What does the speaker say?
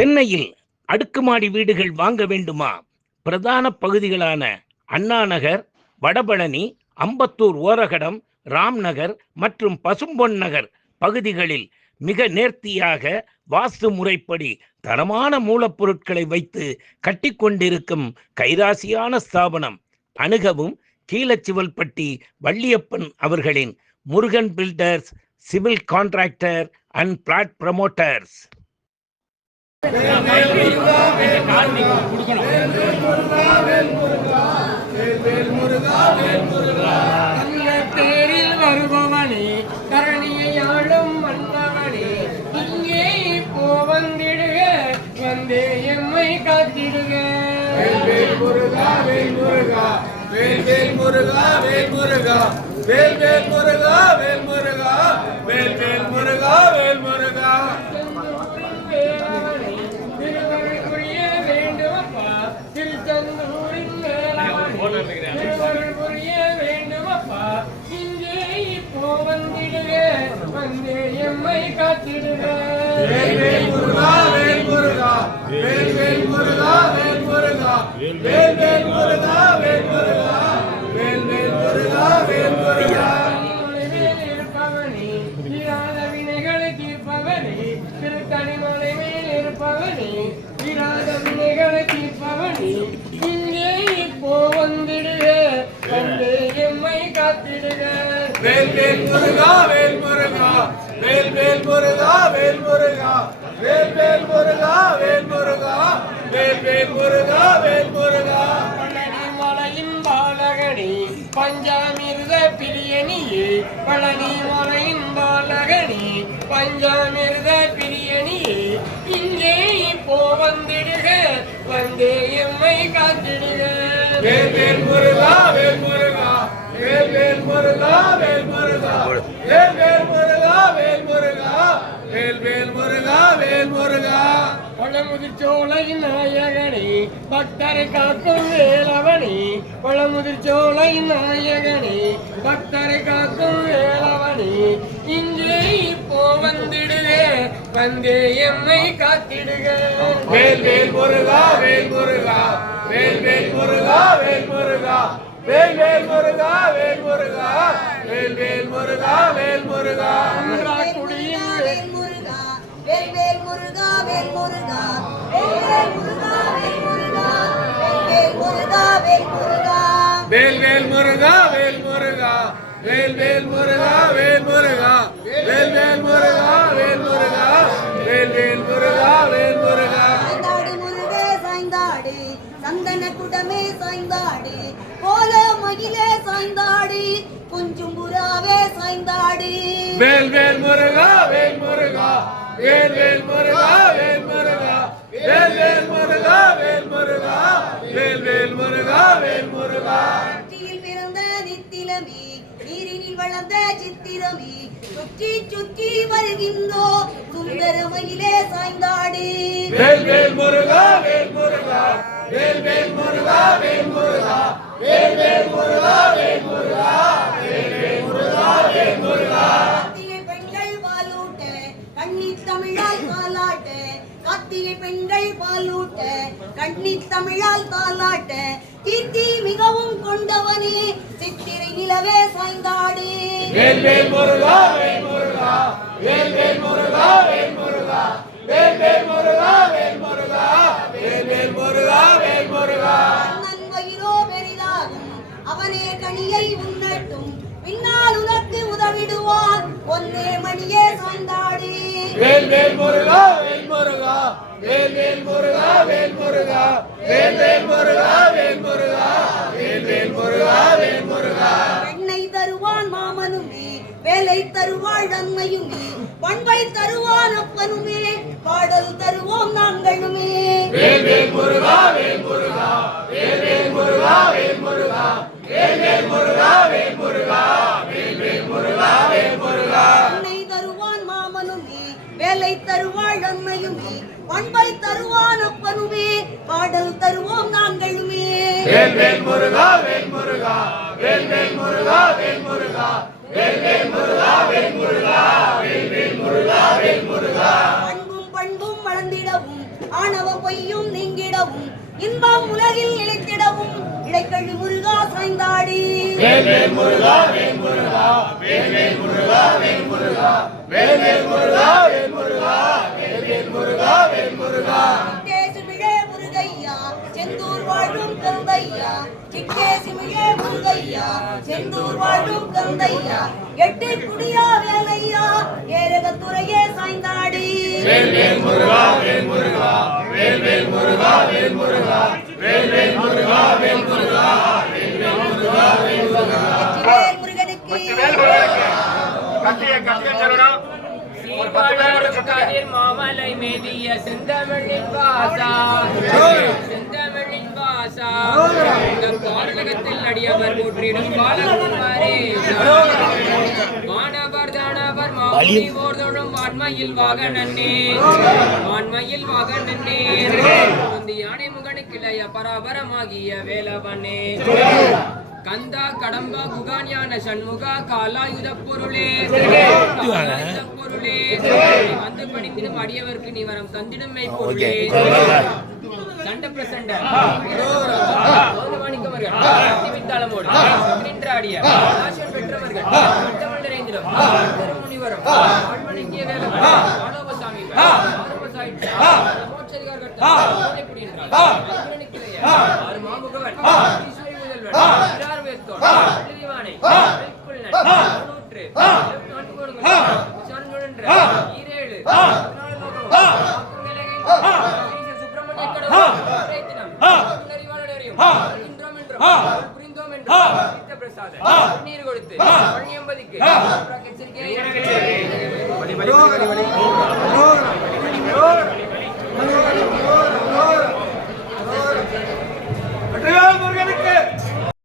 சென்னையில் அடுக்குமாடி வீடுகள் வாங்க வேண்டுமா? பிரதான பகுதிகளான அண்ணா நகர், வடபழனி, அம்பத்தூர் ஓரகடம், ராம்நகர் மற்றும் பசும்பொன் நகர் பகுதிகளில் மிக நேர்த்தியாக வாஸ்து முறைப்படி தரமான மூலப்பொருட்களை வைத்து கட்டிக்கொண்டிருக்கும் கைராசியான ஸ்தாபனம். அணுகவும் கீழச்சிவல்பட்டி வள்ளியப்பன் அவர்களின் Murugan builders, civil contractor and flat promoters. தேரில் வருபவனே, கரணியை ஆளும் மன்னவனே, இங்கே இப்போ வந்திடுக, வந்தே எம்மை காத்திடுக. வேல் முருகா, வேல் முருகா, வேல் வேல் முருகா, வேல் முருகா, வேல் வேல் முருகா, வேல் முருகா, வேல் வேல் முருகா, வேல் முருகா. திருவருள்புரிய வேண்டுமப்பா, திருச்செந்தூரின் வேலவனே, திருவருள்புரிய வேண்டுமப்பா, இங்கே இப்போ வந்திடுக, வந்தே எம்மை காத்திடுக. வேல் வேல் முருகா, வேல் முருகா, வேல் வேல் முருகா, வேல் முருகா, வேல் வேல் முருகா, வேல் முருகா, வேல் வேல் முருகா, வேல் முருகா. இருப்பவனே, தீராத வினைகளை தீர்ப்பவனே, திருத்தணிமலை மேல் இருப்பவனே, தீராத வினைகளை தீர்ப்பவனே, இங்கே இப்போ வந்திடுக, வந்தே எம்மை காத்திடுக. வேல் வேல் முருகா, வேல் முருகா, வேல் வேல் முருகா, வேல் முருகா, வேல் வேல் முருகா, வேல் முருகா, வேல் வேல் முருகா, வேல் முருகா. பழனிமலையின் பாலகனே, பஞ்சாமிர்த பிரியனியே, பழனிமலையின் பாலகனே, பஞ்சாமிர்த பிரியனியே, இங்கே இப்போ வந்திடுக, வந்தே எம்மை காத்திடுக. வேல் வேல் முருகா, வேல் முருகா, வேல் வேல் முருகா, வேல் முருகா, வேல் வேல் முருகா, வேல் முருகா, வேல் வேல் முருகா, வேல் முருகா. பழமுதிர்ச்சோலை நாயகனே, பக்தரை காக்கும் வேலவனே, பழமுதிர்ச்சோலை நாயகனே, பக்தரை காக்கும் வேலவனே, இங்கே இப்போ வந்திடுக, வந்தே எம்மை காத்திடுக. வேல் வேல் முருகா, வேல் முருகா, வேல் வேல் முருகா, வேல் முருகா, வேல் வேல் முருகா, வேல் முருகா, வேல் வேல் முருகா, வேல் முருகா. குடியின் வேல் முருகா, வேல் வேல் முருகா, வேல் முருகா, வேல் வேல் முருகா, வேல் முருகா, வேல் முருகா, வேல் முருகா. வேல் வேல் முருகா, வேல் முருகா, வேல் வேல் முருகா, வேல் முருகா, வேல் வேல் முருகா, வேல் முருகா, வேல் வேல் முருகா, வேல் முருகா. சாய்ந்தாடு முருகே சாய்ந்தாடு, சந்தன குடமே சாய்ந்தாடு, கோல மகிழே சாய்ந்தாடு, கொஞ்சம் புறாவே சாய்ந்தாடு. வேல் வேல் முருகா, வேல் முருகா, வேல் வேல் முருகா, வேல் முருகா, வேல் வேல் முருகா, வேல் முருகா, வேல் வேல் முருகா, வேல் முருகா. காற்றில் பிறந்த நித்திலமே, நீரினில் வளர்ந்த சித்திரமே, சுற்றி சுற்றி வருகின்றோ சுந்தர மயிலே சாய்ந்தாடு. வேல் வேல் முருகா, வேல் முருகா, வேல் வேல் முருகா, வேல் முருகா, வேல் வேல் முருகா, வேல் முருகா, வேல் வேல் முருகா, வேல் முருகா. கார்த்திகை பெண்கள் பாலூட்ட, கண்ணீர் தமிழால் தாலாட்ட, கார்த்திகை பெண்கள் பாலூட்ட, கண்ணீர் தமிழால் தாலாட்ட, கீர்த்தி மிகவும் கொண்டவனே, சித்திரை நிலவே சாய்ந்தாடு. வேல் வேல் முருகா, வேல் முருகா, வேல் வேல் முருகா, வேல் முருகா, வேல் வேல் முருகா, வேல் முருகா, வேல் வேல் முருகா, வேல் முருகா. அண்ணன் வயிறோ பெரிதாகும், அவனே கனியை உண்ணட்டும், பின்னால் உனக்கு உதவிடுவான், ஒன்னே மணியே சாய்ந்தாடு. வேல் வேல் முருகா, வேல் முருகா, வேல் வேல் முருகா, வேல் முருகா, வேல் வேல் முருகா, வேல் முருகா, வேல் வேல் முருகா, வேல் முருகா. பெண்ணை தருவான் மாமனுமே, வேலை தருவாள் அன்னையுமே, பண்பை தருவான் அப்பனுமே, பாடல் தருவோம் நாங்களுமே. வேல் வேல் முருகா, வேல் முருகா, வேல் வேல் முருகா, வேல் முருகா, வேல் வேல் முருகா, வேல் முருகா, வேல் வேல் முருகா, வேல் முருகா. பெண்ணை தருவான் மாமனுமே, வேலை தருவாள் அன்னையுமே, பண்பை தருவான் அப்பனுமே, பாடல் தருவோம் நாங்களுமே. வேல் வேல் முருகா, வேல் முருகா, வேல் வேல் முருகா, வேல் முருகா, வேல் வேல் முருகா, வேல் முருகா, வேல் வேல் முருகா, வேல் முருகா. பண்பும் பண்பும் வளர்ந்திடவும் இன்பம் உலகில் நிலைத்திடவும் இடைக்கழி முருகா சாய்ந்தாடி வேல் வேல் முருகா வேல் முருகா வேல் வேல் முருகா வேல் முருகா வேல் வேல் முருகா வேல் முருகா வேல் வேல் முருகா வேல் முருகா சிக்கேசிமிழே முருகையா செந்தூர் வாழும் கந்தையா சிக்கேசிமிழே முருகையா செந்தூர் வாழும் கந்தையா எட்டு குடியா வேலையா ஏரகத்துறையே சாய்ந்தாடி வேல் வேல் முருகா வேல் முருகா வேல் வேல் முருகா வேல் முருகா வேல் வேல் முருகா வேல் முருகா வேல் வேல் முருகா வேல் முருகா வேல் முருகனுக்கு கத்திய சொல்லணும் கதிர் மாமலை மேதிய செந்தமிழின் வாசா செந்தமிழின் வாசா பாடகத்தில் அடியவர் போற்றிடும் பாலகுமாரே மாணவர் தானவர் மாமணி ஓர்தோடும் வான்மையில் வாகனன்னே வான்மையில் வாகனன்னே யானை முகனுக்கிளைய பராபரமாகிய வேலவனே கந்தா கடம்பா குகாஞான சண்முகா காலாயுத பொருளே பொருளே வந்து பணித்திடும் அடியவர்க்கு நீ வரம் தந்திடும் மெய் பொருளே சண்ட பிரசண்ட மாணிக்கவர்கள் வித்தாளமோடு நின்றாடிய ஆசன் பெற்றவர்கள் தமிழ் நிறைந்திடும் முனிவரும் ஆழ்வணங்கிய வேலவன் ஆலோபசாமி மோட்சதிகார்கள் ஆறு மாமுகவன் நீர் கொடுத்து எச்சரிக்கை